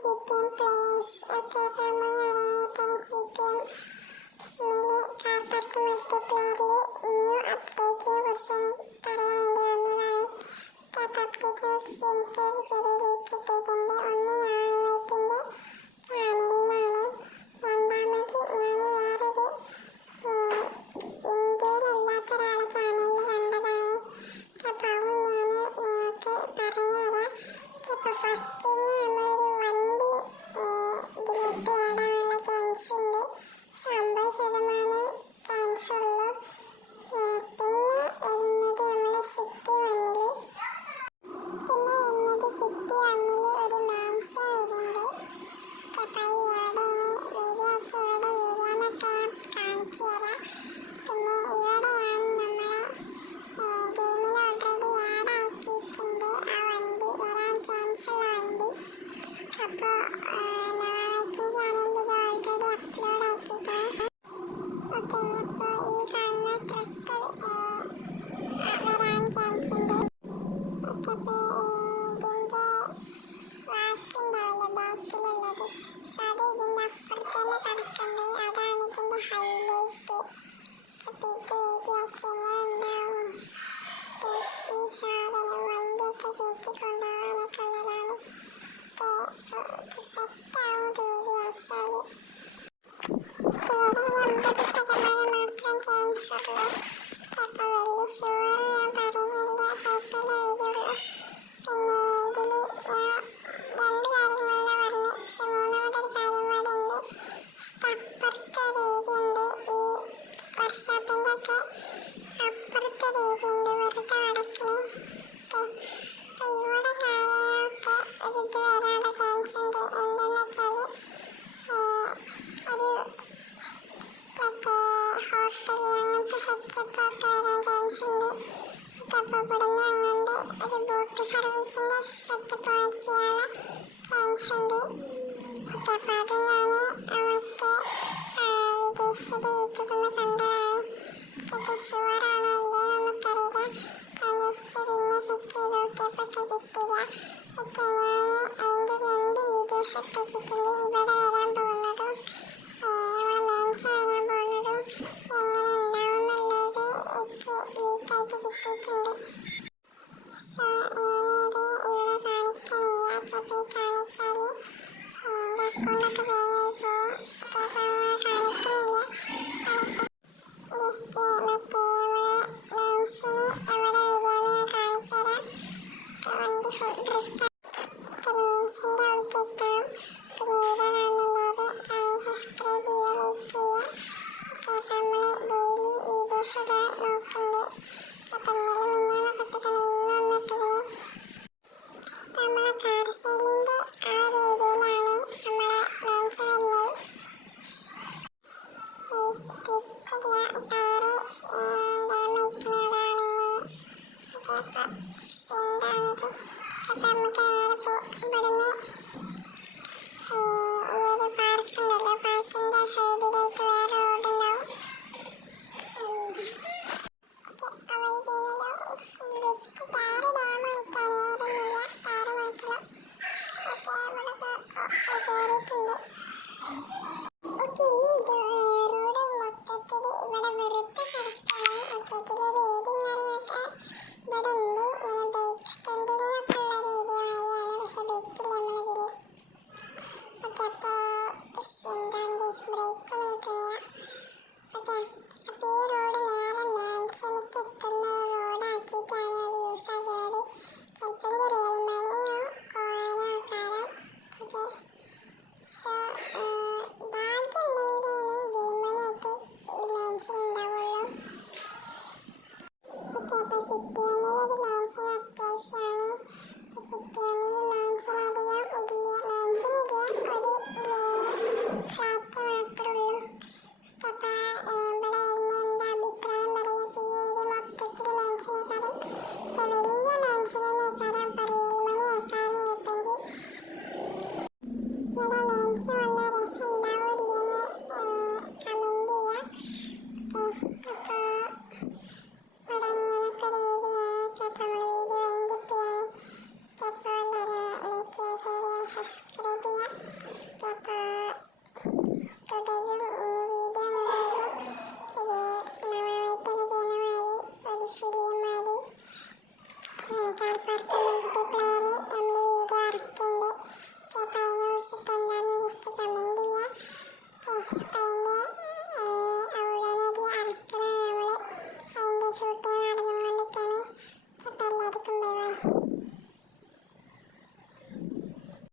CPM players. Okay, അപ്പോൾ നമ്മൾ പറയുന്നത് CPM കാർപാർക്ക് മൾട്ടിപ്ലയറിൽ ന്യൂ അപ്ഡേറ്റിനെ കുറിച്ചാണ് പറയാൻ വേണ്ടി വന്നതാണ്. അപ്പോൾ അപ്ഡേറ്റിനെ കുറിച്ച് എനിക്കൊരു ചെറിയ ലീക്ക് കിട്ടിയിട്ടുണ്ട്. ഒന്ന് ഞാനേറ്റിൻ്റെ ചാനലിനാണ്. രണ്ടാമത് ഞാൻ വേറൊരു ഇന്ത്യയിലല്ലാത്ത ഒരാളെ ചാനലിൽ കണ്ടതാണ്. അപ്പോൾ ഞാൻ നിങ്ങൾക്ക് പറഞ്ഞുതരാം. ഇപ്പോൾ ഫസ്റ്റിന് നമ്മളൊരു വണ്ടി ഇതിലോട്ട് ഇടാനുള്ള ചാൻസ് ഉണ്ട്. 50% ചാൻസ് ഉള്ളൂ. പിന്നെ വരുന്നത് നമ്മുടെ സിറ്റി വണ്ണിൽ ഒരു മാൻഷൻ വരുന്നുണ്ട്. അപ്പോൾ എവിടെയാണ് വരിക എവിടെ വരികയെന്നൊക്കെ ഞാൻ കാണിച്ചു തരാം. പിന്നെ ഇവിടെയാണ് നമ്മളെ ഗെയിമിൽ ഓൾറെഡി ആഡ് ആക്കിയിട്ടുണ്ട് ആ വണ്ടി, വരാൻ ചാൻസ് ഉള്ള വണ്ടി. അപ്പോൾ നാളേക്കും ചാനലിൽ ഇത് ഓൾറെഡി അപ്ലോഡ് ആക്കിയിട്ടുണ്ട്. ഓക്കെ, അപ്പോൾ ഈ കാണുന്ന ട്രക്ക് വരാൻ ചാൻസ് ഉണ്ട്. ഓക്കെ, അപ്പോൾ ഇതിൻ്റെ ബാക്കിയുണ്ടാവില്ല, ബാക്കിലുള്ളത് സോ അത് ഇതിൻ്റെ അപ്പുറത്ത് തന്നെ കിടക്കുന്നുണ്ട്. അതാണ് ഇതിൻ്റെ ഹൈലൈറ്റ്. അപ്പോൾ ഇത് വരികയൊക്കെ എങ്ങനെ ഉണ്ടാവും, ഈ സാധനം വണ്ടിയൊക്കെ കയറ്റി കൊണ്ടുപോകാനൊക്കെ ഉള്ളതാണ്. സെറ്റാവും ഇത് വരികയാച്ചാൽ. വെറും 50% മാത്രം ചാൻസ് ഉള്ളൂ. അപ്പോൾ വലിയ ഷുവർ ഞാൻ പറയുന്നില്ല, ചിലപ്പോഴേ വരുള്ളൂ. പിന്നെ ഇതിൽ ഞാൻ 2 കാര്യങ്ങളാണ് പറഞ്ഞത്. പക്ഷെ മൂന്നാമതൊരു കാര്യം കൂടെ ഉണ്ട്. അപ്പുറത്തെ ഒരു ഏരിയ ഉണ്ട്, ഈ വർക്ക്ഷോപ്പിൻ്റെ ഒക്കെ അപ്പുറത്തെ ഒരു ഏരിയ ഉണ്ട് വെറുതെ കിടക്കണം. അപ്പോൾ ഇവിടെ കാര്യങ്ങളൊക്കെ ഒരിത് വരാനുള്ള ചാൻസ് ഉണ്ട്. എന്തെന്ന് വെച്ചാൽ ഒരു മറ്റേ ഹോട്ടൽ അങ്ങനത്തെ സെറ്റപ്പൊക്കെ വരാൻ ചാൻസ് ഉണ്ട്. അപ്പോൾ ഇവിടുന്ന് അങ്ങോട്ട് ഒരു ബോട്ട് സർവീസിൻ്റെ സെറ്റപ്പ് ചെയ്യാനുള്ള ചാൻസ് ഉണ്ട്. ഓക്കെ, അപ്പോൾ അത് ഞാൻ മറ്റേ വിദേശത്ത് യൂട്യൂബിൽ കണ്ടതാണ്. ഇത് ഷുവറാണോ ഇല്ലയോ നമുക്കറിയില്ല. ജസ്റ്റ് പിന്നെ ചെക്ക് ചെയ്ത് നോക്കിയപ്പോൾ കിട്ടില്ല. ഇപ്പം ഞാൻ അതിൻ്റെ 2 വീഡിയോസ് ഇട്ടിട്ടുണ്ട്. ഇവിടെ വരാൻ പോകുന്നതും ഇവിടെ മെൻഷൻ വരാൻ പോകുന്നതും എങ്ങനെ ഉണ്ടാവും എന്നുള്ളത് എനിക്ക് ലീക്കായിട്ട് കിട്ടിയിട്ടുണ്ട്. സോ ഞാനത് ഇവിടെ കാണിക്കണില്ല. ചിലപ്പോൾ കാണിച്ചാൽ എൻ്റെ അക്കൗണ്ടൊക്കെ ബാനായി പോകും. അപ്പോൾ കാണിക്കുന്നില്ല. ജസ്റ്റ് മറ്റേ നമ്മുടെ മെൻഷന് എവിടെ വരികയെന്ന് ഞാൻ കാണിച്ചു തരാം. വണ്ടി ഫുൾ ഡ്രിഫ്റ്റ് മെൻഷൻ്റെ അവിടേക്ക് എത്തണം. പിന്നെ വീഡിയോ കാണുന്നില്ലാതെ ചാനൽ സബ്സ്ക്രൈബ് ചെയ്യുക, ലൈക്ക് ചെയ്യുക. ഓക്കെ, അപ്പോൾ നമ്മൾ ഡെയിലി വീഡിയോസ് ഒക്കെ നോക്കുന്നുണ്ട്. അപ്പോൾ ഇന്നലെ മിനിഞ്ഞാന്നൊക്കെ ഇട്ടിട്ടാണ് ഇന്ന് വന്നിട്ടുള്ളത്. അപ്പോൾ നമ്മളെ കാർ സെയിലിൻ്റെ ആ ഒരു ഏരിയയിലാണ് നമ്മളെ മെൻഷൻ വരുന്നത്. ടയറ് ഡാമേജ് ഓക്കെ, അപ്പോൾ എന്താണത്. അപ്പോൾ നമുക്ക് നേരെ ഇവിടുന്ന്